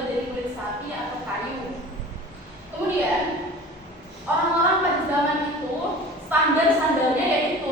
terbuat dari kulit sapi atau kayu. Kemudian orang-orang pada zaman itu standar sandalnya yaitu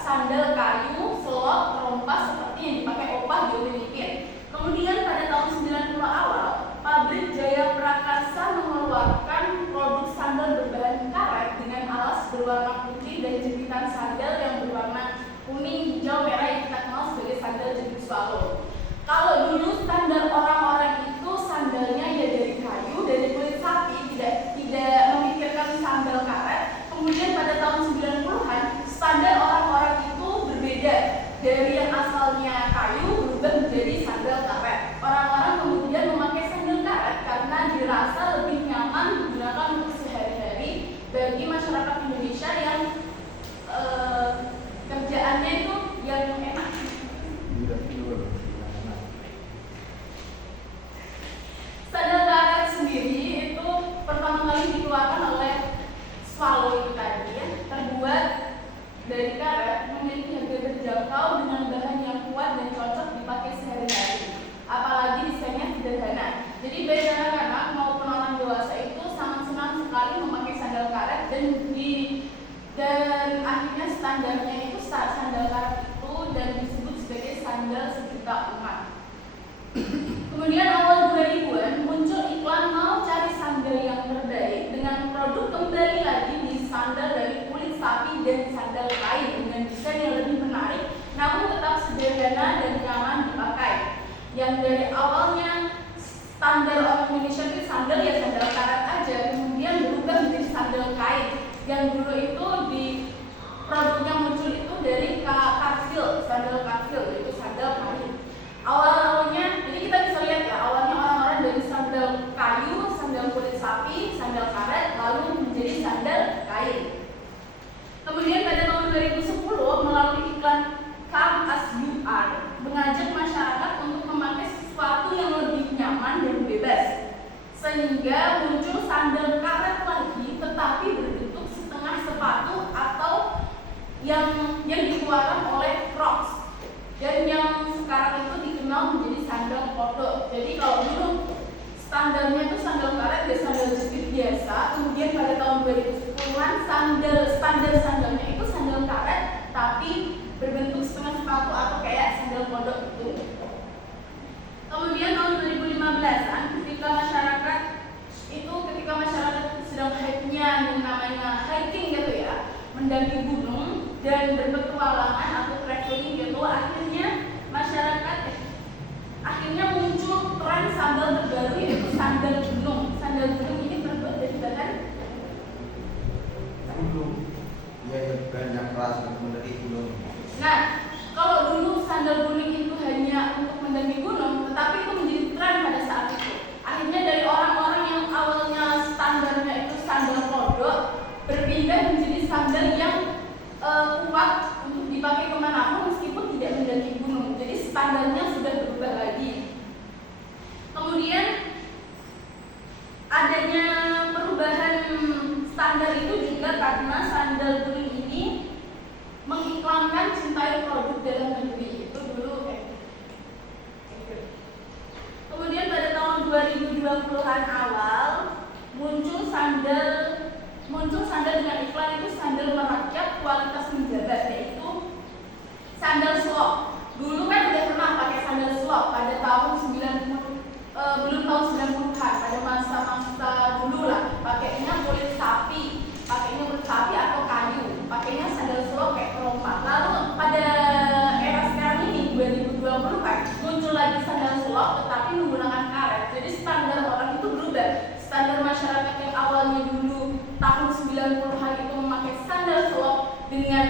sandal kayu, selop, rompas seperti yang dipakai opah di Filipina. Kemudian pada tahun 90 awal, pabrik Jaya Prakarsa mengeluarkan produk sandal berbahan karet dengan alas berwarna putih dan jepitan sandal yang berwarna kuning, hijau, merah yang kita kenal sebagai sandal jenis swallow. Kalau dulu standar orang-orang itu sandalnya ya dari kayu, dari kulit sapi, tidak memikirkan sandal karet. Kemudian pada tahun 90-an, standar orang-orang itu berbeda. Dari yang asalnya kayu berubah menjadi sandal karet. Orang-orang kemudian memakai sandal karet karena dirasa lebih nyaman digunakan untuk sehari-hari bagi masyarakat Indonesia yang kerjaannya itu yang enak. Sandal karet sendiri itu pertama kali dikeluarkan oleh Swallow itu tadi ya, terbuat dari karet, memiliki harga terjangkau dengan bahan yang kuat dan cocok dipakai sehari-hari. Apalagi desainnya sederhana. Jadi baik anak-anak maupun orang dewasa itu sangat senang sekali memakai sandal karet dan akhirnya standarnya itu sandal karet itu dan disebut sebagai sandal sejuta umat. Kemudian awal 2000-an muncul iklan mau cari sandal yang terbaik dengan produk kembali lagi di sandal dari kulit sapi dan sandal kain dengan desain yang lebih menarik namun tetap sederhana dan nyaman dipakai. Yang dari awalnya standar orang Indonesia itu sandal ya sandal karet aja, kemudian berubah menjadi sandal kain. Yang dulu itu di produknya muncul itu dari Cartfield, sandal Cartfield itu sandal kain. Awal-awalnya, jadi kita bisa lihat ya, awalnya orang-orang dari sandal kayu, sandal kulit sapi, sandal karet, lalu menjadi sandal kain. Kemudian pada tahun 2010 melalui iklan Come As You Are mengajak masyarakat untuk memakai sesuatu yang lebih nyaman dan bebas, sehingga muncul sandal karet lagi, tetapi berbentuk setengah sepatu atau yang dikeluarkan oleh Crocs. Dan yang sekarang itu dikenal menjadi sandal kodok. Jadi kalau dulu standarnya itu sandal karet dan sandal jepit biasa, kemudian pada tahun 2010-an standar sandalnya itu sandal karet tapi berbentuk setengah sepatu atau kayak sandal kodok itu. Kemudian tahun 2015-an ketika masyarakat sedang hype-nya yang namanya hiking gitu ya, mendaki gunung dan berpetualangan atau traveling gitu, akhirnya muncul tren sandal terbaru yaitu sandal gunung. Sandal gunung ini terbuat dari bahan gunung, ya bahan yang keras untuk mendaki gunung. Nah, kalau dulu sandal gunung itu hanya untuk mendaki gunung, tetapi itu menjadi tren pada saat itu. Akhirnya dari orang-orang yang awalnya standarnya itu sandal kodok berpindah menjadi sandal yang kuat untuk dipakai kemanapun meskipun tidak mendaki gunung. Jadi standarnya sudah berubah lagi. Kemudian adanya perubahan standar itu juga karena sandal gunung ini mengiklankan cintai produk dalam negeri itu dulu Kemudian pada tahun 2020-an awal muncul sandal dengan iklan itu sandal merakyat kualitas menjabat, yaitu sandal slop. Dulu kan udah pernah pakai sandal slop pada tahun 90, belum tahun 90-an, pada masa-masa dulu lah, pakainya kulit sapi atau kayu, pakainya sandal slop kayak perompak. Lalu pada era sekarang ini 2020 kan muncul lagi sandal slop tetapi menggunakan karet. Jadi standar orang itu berubah. Standar masyarakat yang awalnya dulu tahun 90-an itu memakai sandal slop dengan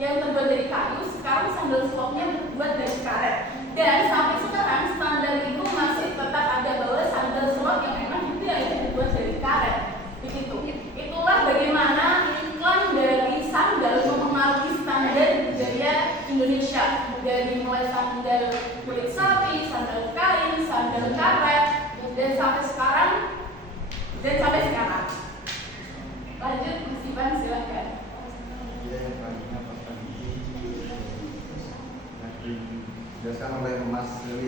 yang terbuat dari kayu, sekarang sandal slopnya terbuat dari karet. Dan sampai sekarang standar itu masih tetap ada bahwa sandal slop yang memang itu yang terbuat dari karet. Begitu. Itulah bagaimana iklan dari sandal mempengaruhi standar budaya Indonesia, dari mulai sandal kulit sapi, sandal kain, sandal karet, dan sampai sekarang. Lanjut, Mas Ivan, silahkan. Ya, yang tadinya pas tadi dijelaskan oleh Mas Dewi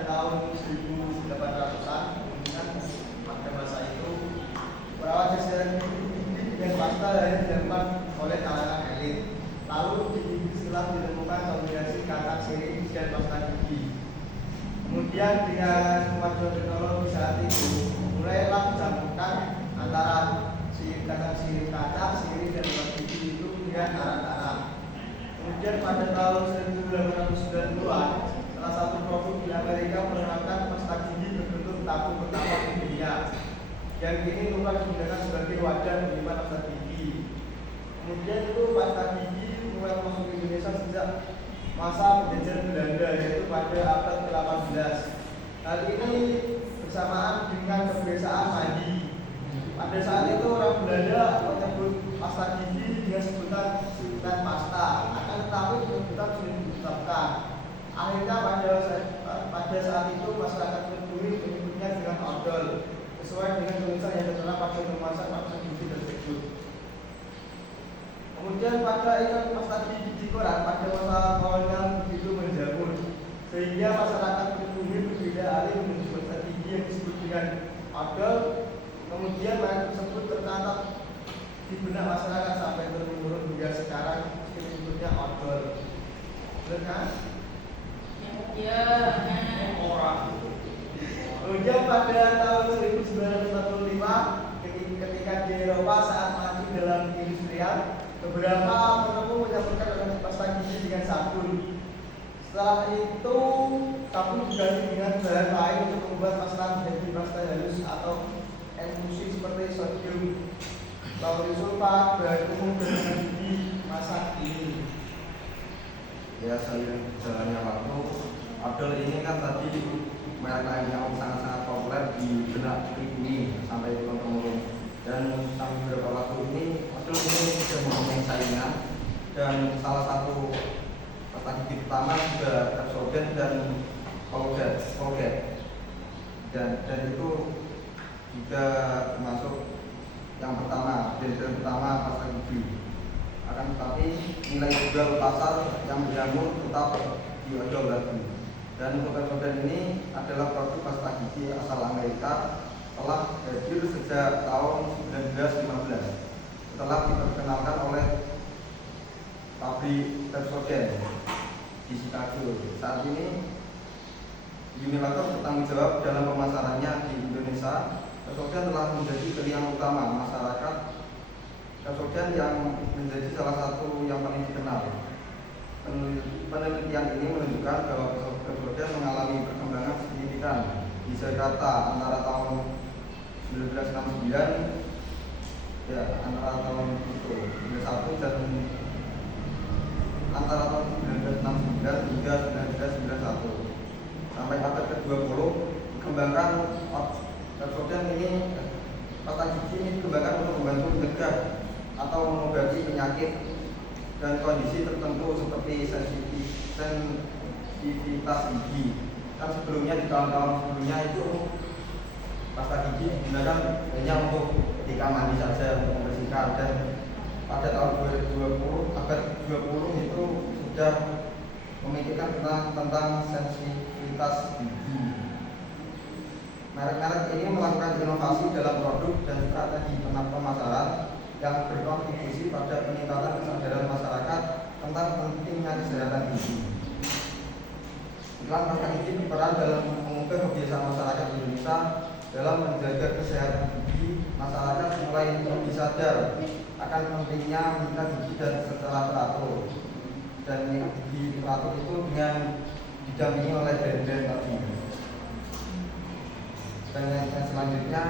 pada tahun 1800-an, kemudian pada masa itu perawat jajaran gigi dan pasta hanya dilakukan oleh kalangan elit. Lalu di Inggris telah ditemukan kombinasi kacang sirih dan pasta gigi. Kemudian dengan kemajuan teknologi saat itu mulailah dicampurkan antara kacang sirih dan pasta gigi itu dengan arak-arak. Kemudian pada tahun 1890-an, salah satu produk di Amerika menerapkan pasta gigi berbentuk tabung pertama di dunia. Yang ini bukan digunakan sebagai wadah menyimpan pasta gigi. Kemudian itu pasta gigi mulai masuk ke Indonesia sejak masa penjajahan Belanda, yaitu pada abad ke-18. Hal ini bersamaan dengan kebiasaan mandi. Pada saat itu orang Belanda menyebut pasta gigi dengan sebutan pasta, akan tetapi sebutan sulit diucapkan. Akhirnya pada saat itu masyarakat pribumi menyebutnya dengan odol, sesuai dengan tulisan yang tertera pada kemasan pasta gigi tersebut. Kemudian pada iklan pasta gigi di koran pada masa kolonial begitu menjamur, sehingga masyarakat pribumi berbeda alih menuju pasta gigi yang disebut dengan odol. Kemudian merek tersebut tercatat di benak masyarakat sampai turun-temurun hingga sekarang disebutnya odol. Benar kan? Ya. Orang. Kemudian pada tahun 1945, ketika di Eropa saat maju dalam industrial, beberapa penemu mencampurkan pasta gigi dengan sabun. Setelah itu, sabun diganti dengan bahan lain untuk membuat pasta menjadi pasta halus atau emulsi seperti sodium lauryl sulfat, bahan umum dan gigi masa kini. Ya, seiring jalannya waktu, odol ini kan tadi merek yang sangat-sangat populer di benak pribumi sampai turun-temurun. Dan sampai beberapa waktu ini odol ini sudah mempunyai saingan, dan salah satu pasta gigi pertama juga Pepsodent dan Colgate. Dan itu juga termasuk yang pertama, brand pertama pasta gigi. Akan tetapi nilai jual pasar yang menjamur tetap di odol lagi. Dan untuk Pepsodent ini adalah produk pasta gigi asal Amerika, telah hadir sejak tahun 1915 setelah diperkenalkan oleh pabrik Pepsodent di Chicago. Saat ini Unilever bertanggung jawab dalam pemasarannya di Indonesia. Pepsodent telah menjadi pilihan utama masyarakat. Pepsodent yang menjadi salah satu yang paling dikenal. Penelitian ini menunjukkan bahwa Pepsodent mengalami perkembangan signifikan di Jakarta antara tahun 1969 antara tahun 1991 dan antara tahun 1969 hingga 1991 sampai abad ke-20 dikembangkan. Pepsodent ini pasta gigi ini dikembangkan untuk membantu mencegah atau mengobati penyakit dan kondisi tertentu seperti sensitivitas gigi. Kan sebelumnya di tahun-tahun sebelumnya itu pasta gigi digunakan hanya untuk ketika mandi saja untuk membersihkan, dan pada tahun 2020 abad 20 itu sudah memikirkan tentang sensitivitas gigi. Merek-merek ini melakukan inovasi dalam produk dan strategi pemasaran yang berkontribusi pada peningkatan kesadaran masyarakat tentang pentingnya kesehatan gigi. Iklan pasta gigi berperan dalam mengubah kebiasaan masyarakat Indonesia dalam menjaga kesehatan gigi. Masyarakat mulai lebih sadar akan pentingnya menyikat gigi dan secara teratur. Dan gigi teratur itu dengan didampingi oleh brand-brand tadi. Dan yang selanjutnya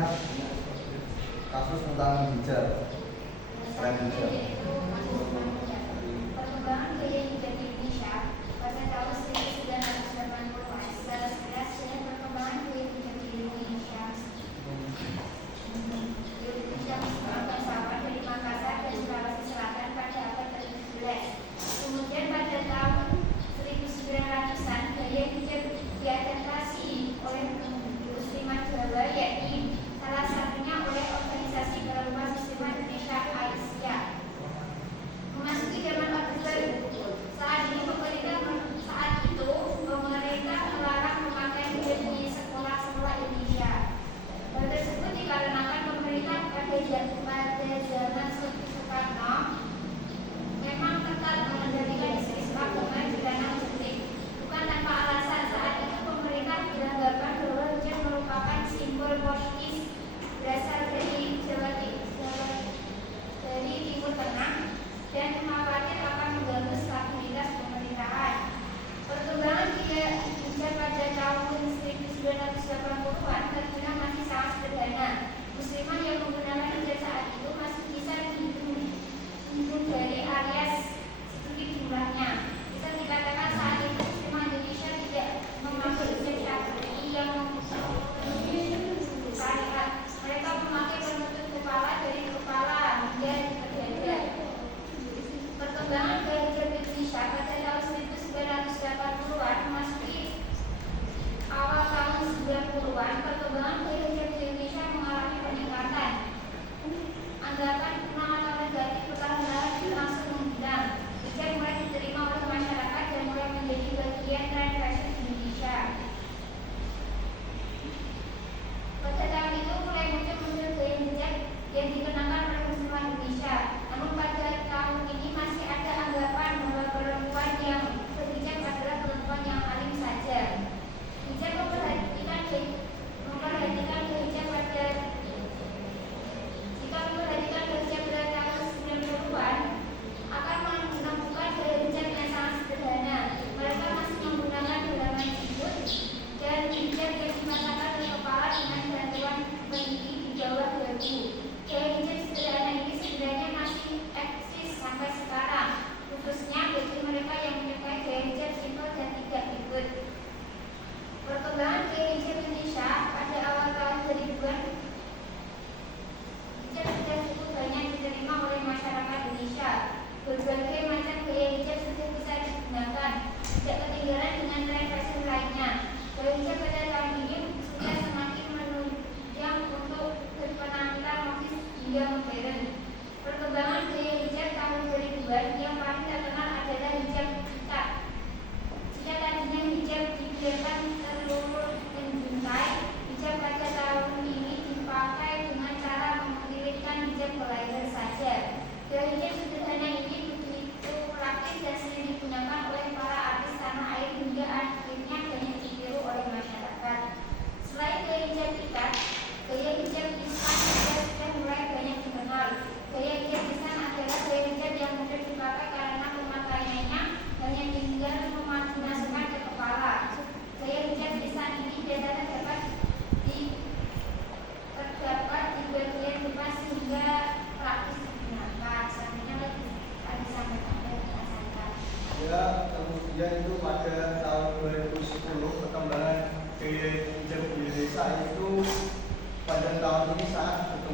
kasus tentang hijab. Perkembangan gaya hijab di Indonesia pada tahun 1980-an sekilas dengan perkembangan gaya hijab di Indonesia merupakan sama dari Makassar dan Sulawesi Selatan pada abad ke-17. Kemudian pada tahun 1900-an gaya hijab diadaptasi oleh Muslimat Jawa, yakni salah satunya oleh organisasi Gabungan Muslimat Indonesia Aisyah. Memasuki zaman Orde Baru,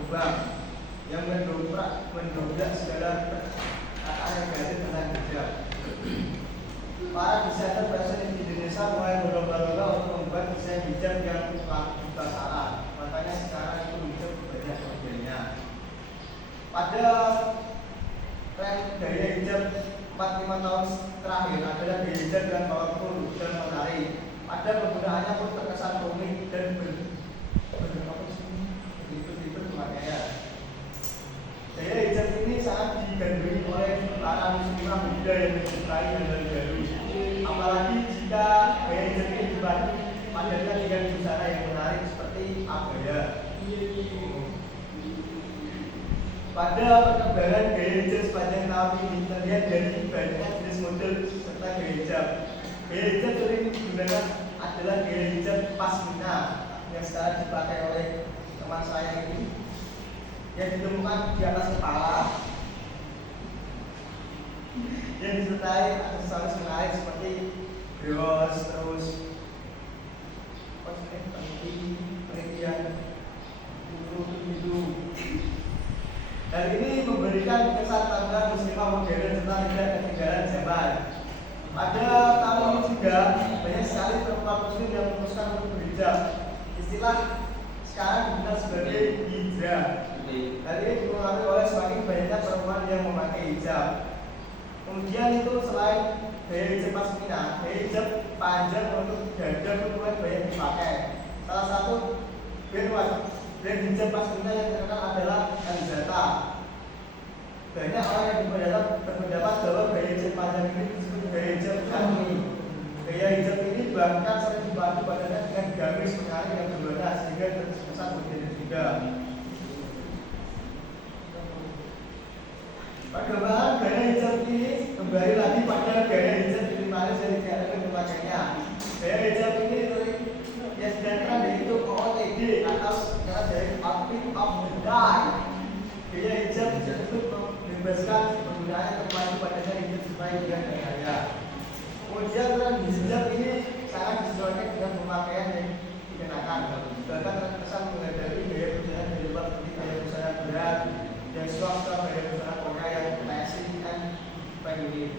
berkembang yang mendobrak segala perkataan yang negatif tentang hijab. Para desainer fashion di Indonesia mulai berlomba-lomba untuk membuat desain hijab yang laku di pasaran. Makanya sekarang itu hijab banyak modelnya. Pada tren gaya hijab 4-5 tahun terakhir adalah gaya hijab yang powerful dan menarik. Pada penggunaannya pun terkesan rumit dan berikut pemakaian. Gaya hijab ini sangat digandrungi oleh para muslimah muda yang mencintai hal-hal baru. Apalagi jika gaya hijab ini dibantu padatnya dengan busana yang menarik seperti abaya. Pada perkembangan gaya hijab sepanjang tahun ini terlihat dari banyaknya jenis model serta gaya hijab. Gaya hijab sering digunakan adalah gaya hijab pasmina yang sekarang dipakai oleh teman saya ini, yang ditemukan di atas kepala, yang disertai aksesoris menarik seperti bros, terus penelitian itu. Hal ini memberikan kesan tampilan muslimah modern serta tidak ketinggalan zaman. Pada tahun ini juga banyak sekali perempuan muslim yang memutuskan untuk berhijab. Istilah sekarang dikenal sebagai hijrah. Hal ini dipengaruhi oleh semakin banyaknya perempuan yang memakai hijab. Kemudian itu selain gaya hijab pasmina, gaya hijab panjang untuk dada pun mulai banyak dipakai. Salah satu brand hijab pasmina yang terkenal adalah Alizata. Banyak orang yang berpendapat bahwa gaya hijab panjang ini disebut gaya hijab kami. Gaya hijab ini bahkan sering dibantu badannya dengan gamis menarik yang berwarna sehingga terkesan modern juga. Perkembangan gaya hijab ini kembali lagi pada gaya hijab minimalis yang tidak ada pemakaiannya. Gaya hijab ini yang sedang tren yaitu OOTD atau secara dari outfit of the day. Gaya hijab itu membebaskan penggunaannya terpadu padanya hijab supaya tidak berbahaya. Kemudian tren hijab ini sangat disesuaikan dengan pemakaian yang dikenakan. Bahkan terkesan menghadapi gaya busana dari luar seperti gaya busana berat dan swasta gaya busana Korea yang classy and feminine.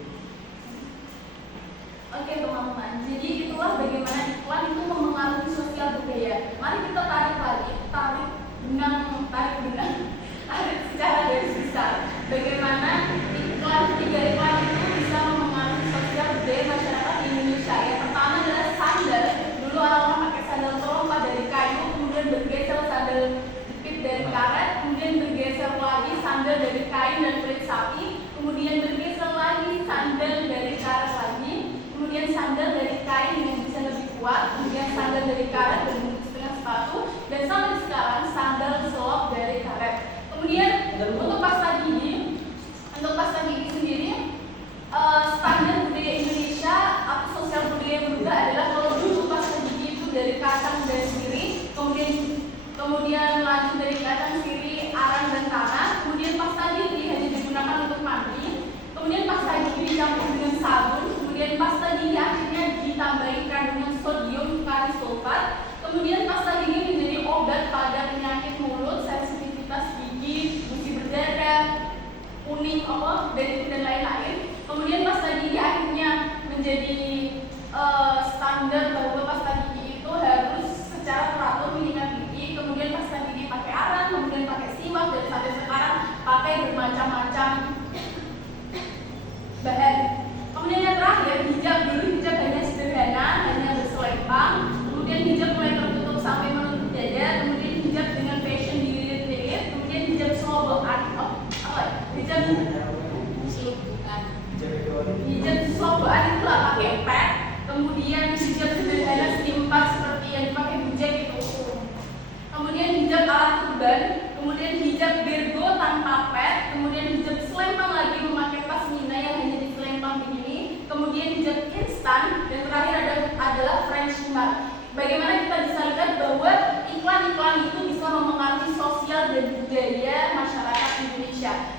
Oke teman-teman, jadi itulah bagaimana iklan itu mempengaruhi sosial budaya. Mari kita tarik secara garis besar. Bagaimana tiga iklan itu bisa mempengaruhi sosial budaya masyarakat di Indonesia. Yang pertama adalah sandal. Dulu orang-orang pakai sandal terompa dari kayu, kemudian bergeser sandal jepit dari karet, kemudian bergeser lagi sandal dari kain dan kulit sapi, kemudian bergeser lagi sandal dari karet lagi, kemudian sandal dari kain yang bisa lebih kuat, kemudian sandal dari karet berbentuk setengah sepatu, dan sampai sekarang sandal selop dari karet. Kemudian untuk pasta gigi sendiri, standar budaya Indonesia atau sosial budaya yang berubah adalah kalau dulu pasta gigi itu dari kacang dan sirih, kemudian lanjut dari kacang sirih, arang dan tanah, kemudian pasta gigi hanya digunakan untuk mandi, kemudian pasta gigi dicampur dengan sabun, kemudian pasta gigi akhirnya ditambahi kandungan sodium kalisulfat, kemudian pasta gigi menjadi obat pada penyakit mulut, sensitivitas gigi, gusi berdarah, kuning, dan lain-lain. Kemudian pasta gigi akhirnya menjadi standar bahwa pasta gigi itu harus secara teratur menyikat gigi. Kemudian pasta gigi pakai arang, kemudian pakai siwak, dan sampai sekarang pakai bermacam-macam bahan. Kemudian yang terakhir, hijab. Dulu hijab hanya sederhana, hanya berselempang. Kemudian hijab mulai tertutup sampai menutup dada. Kemudian hijab dengan fashion dililit-lilit. Kemudian hijab slobokan. Hijab slobokan itu lah pakai pad. Kemudian hijab sederhana segi empat seperti yang dipakai bujang itu. Kemudian hijab ala turban. Kemudian hijab bergo tanpa pad. Kemudian hijab selempang lagi memakai pasmina yang hanya di selempang begini. Kemudian hijab instan, dan terakhir adalah French mark. Bagaimana kita bisa lihat bahwa iklan-iklan itu bisa mempengaruhi sosial dan budaya masyarakat Indonesia.